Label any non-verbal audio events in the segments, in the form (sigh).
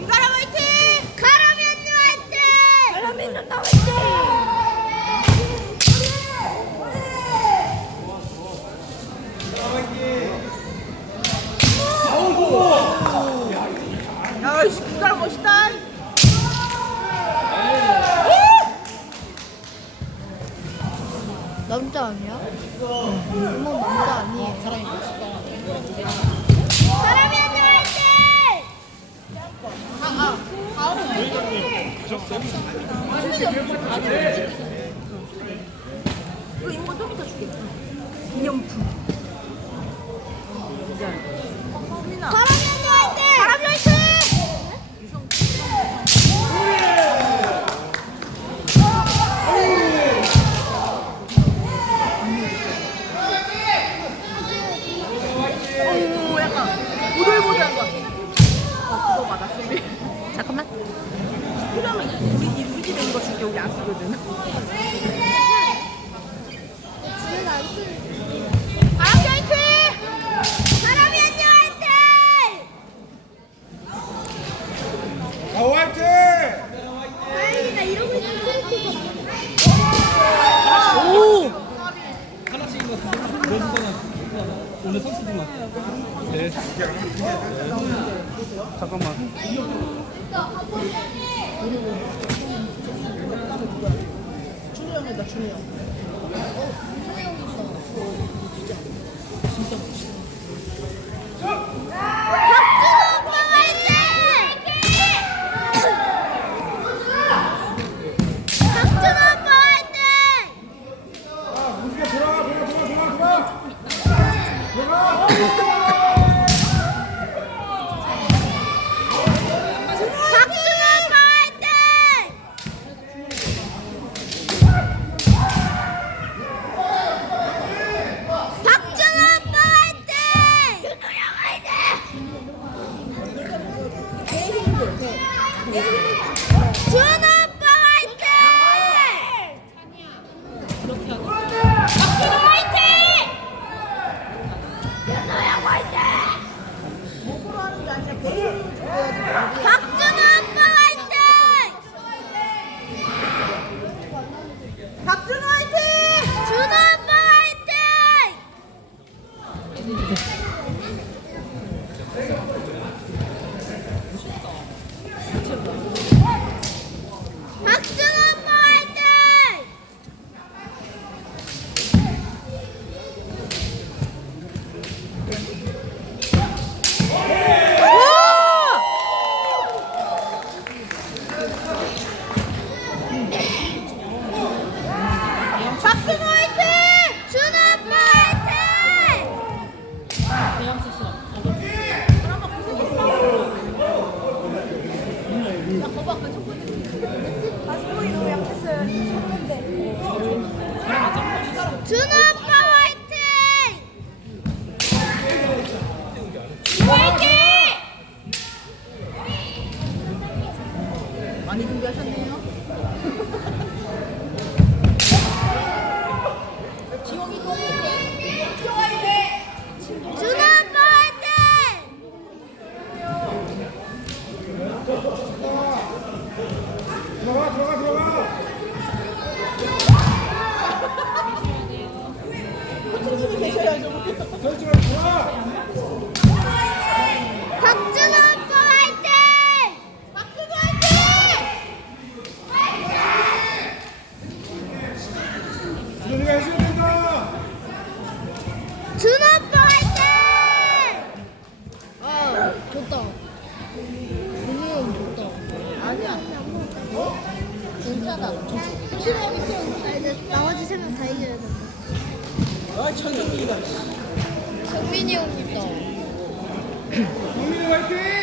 이가람 화이팅! 가라면요 화이팅! 가라면요 나 화이팅! 야, 씨, 이가람 멋있다. 남자 아니야? 어머 남자 아니에요. 사람이 화 이거 이거 좀 이따 줄게. 기념품. 민아. 가라면요 화이팅! 오, 약간 보들보들한 것 같아. 어, 그거 맞아, 수비. (laughs) 잠깐만. 필요하면 우리, 집- 우리 집에 있는 거 줄게, 우리 안 쓰거든. 화이팅! 화이팅! 아, 화이팅! 다행이다 이러고 있는 오! 오늘 선수들만. 네. 잠깐만. 준우 형이다, 준우 형. 박준호 오빠 화이팅! 우리가 돌아가, 돌아가, 돌아가, 돌아가! 돌아가! 박준호 오빠 화이팅! 박준호 오빠 화이팅! 준호야 화이팅! 준호 오빠 화이팅! 박준호 화이팅! 준호야 화이팅! 박준호 오빠 화이팅! 박준호 화이팅! 준호 준비하셨네요. 준호 오빠 화이팅! 들어가, 들어가, 들어가! 코치님이 계셔야죠. 설치가 들어가! 박준호 오빠 화이팅! 박준호 화이팅! 준호가 해줘야 된다! 준호 오빠 화이팅! 아 좋다. 분명 좋다. 아니야. 괜찮아. 아, 이제 나머지 세 명 다 이겨야 돼. 아, 전성민이가. 성민이 형 있다. 국민이 화이팅!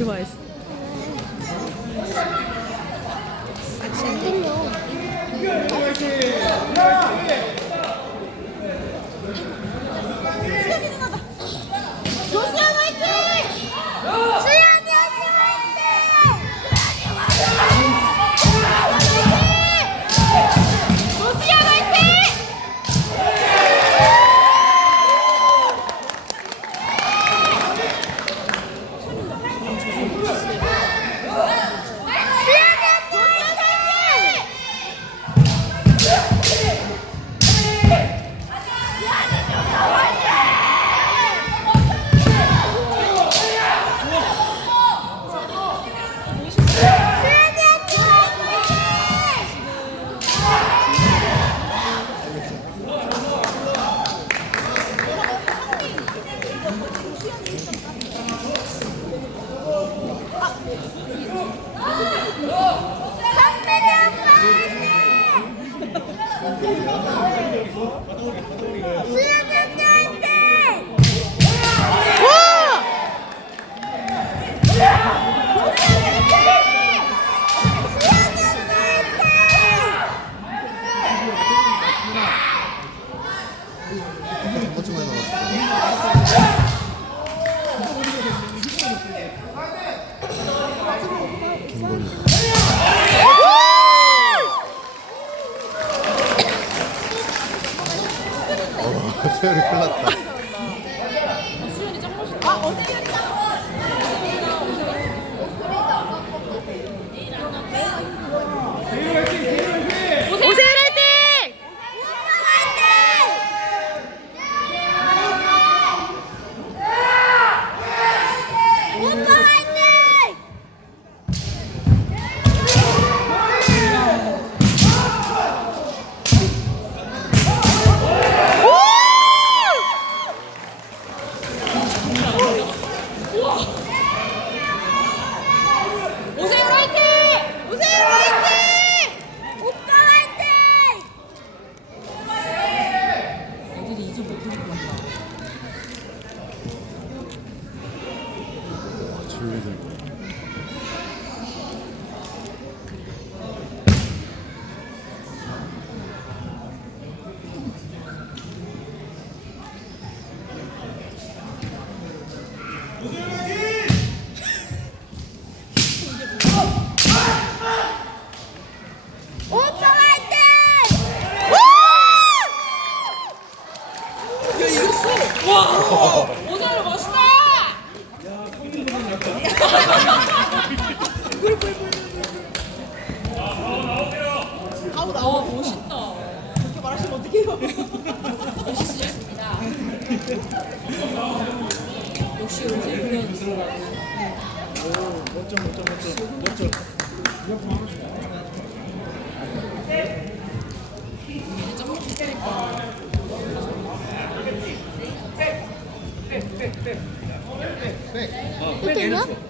It was. 큰일 났다. 역시 오세훈은 이렇게요?